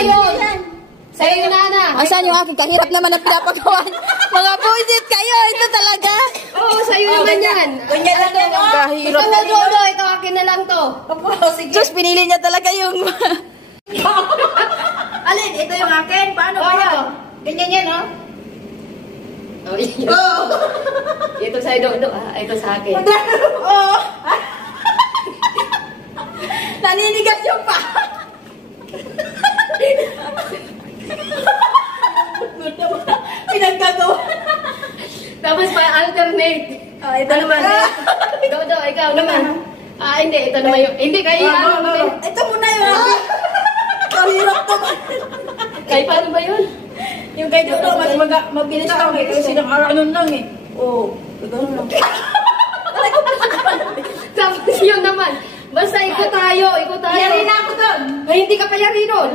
akin. Sa'yo yung nana. Asan yung akin? Kahirap naman ang pinapagawa. Mga buisit kayo. Ito talaga. Oo, sa'yo naman yan. Ganyan lang yan. Kahirap. Ito, Dodo. Ito, akin na lang to. Opo, sige. Diyos, pinili niya talaga yung... Alin, ito yung akin. Paano ba yan? Ganyan yan, oh. Oh, ito sa'yo, Dodo. Ito sa akin. Oh. Naninigas yung pa. Pinagkagawa. Tapos pa alternate. Oh, ito naman. Dodo, ikaw naman. Hindi. Ito naman yung... Hindi, kayo Ito muna yung akin. Kahirap naman. Kaya paano ba yun? Yung kay Dodo, mas mabilis lang eh. Kasi nakaranon lang eh. Oo. Gano'n lang. Tapos yun naman. Basta ikot tayo. Ikot tayo. Yari na ako doon. Ay, hindi ka pa yari doon.